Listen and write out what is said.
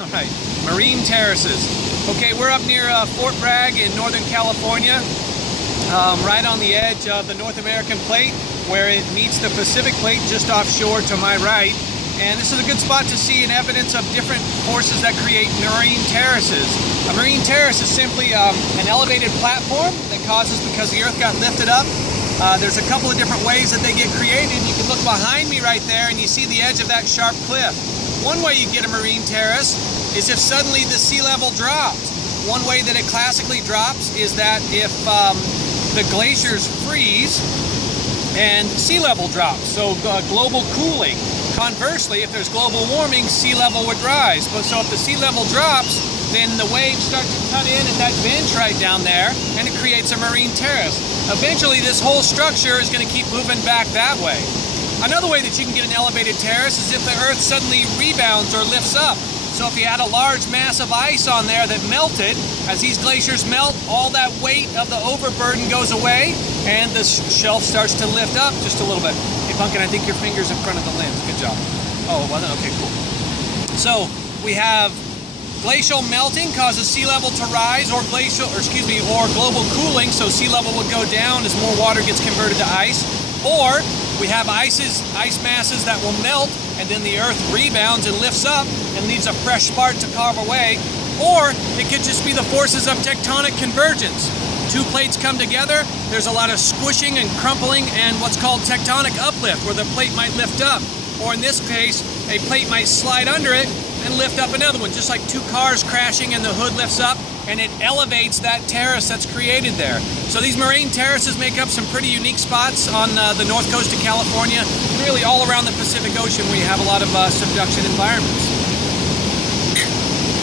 All right, Marine Terraces. Okay, we're up near Fort Bragg in Northern California, right on the edge of the North American plate where it meets the Pacific plate just offshore to my right. And this is a good spot to see an evidence of different forces that create marine terraces. A marine terrace is simply an elevated platform that causes because the earth got lifted up. There's a couple of different ways that they get created. You can look behind me right there and you see the edge of that sharp cliff. One way you get a marine terrace is if suddenly the sea level drops. One way that it classically drops is that if the glaciers freeze and sea level drops, so global cooling. Conversely, if there's global warming, sea level would rise. So if the sea level drops, then the waves start to cut in at that bench right down there, and it creates a marine terrace. Eventually, this whole structure is going to keep moving back that way. Another way that you can get an elevated terrace is if the earth suddenly rebounds or lifts up. So if you had a large mass of ice on there that melted, as these glaciers melt, all that weight of the overburden goes away and the shelf starts to lift up just a little bit. Hey Pumpkin, I think your finger's in front of the lens. Good job. Oh, it wasn't? Okay, cool. So we have glacial melting causes sea level to rise, or global cooling, so sea level would go down as more water gets converted to ice. Or we have ice masses that will melt, and then the earth rebounds and lifts up and leaves a fresh spark to carve away. Or it could just be the forces of tectonic convergence. Two plates come together, there's a lot of squishing and crumpling and what's called tectonic uplift, where the plate might lift up. Or in this case, a plate might slide under it and lift up another one, just like two cars crashing and the hood lifts up and it elevates that terrace that's created there. So these marine terraces make up some pretty unique spots on the north coast of California, and really all around the Pacific Ocean where you have a lot of subduction environments.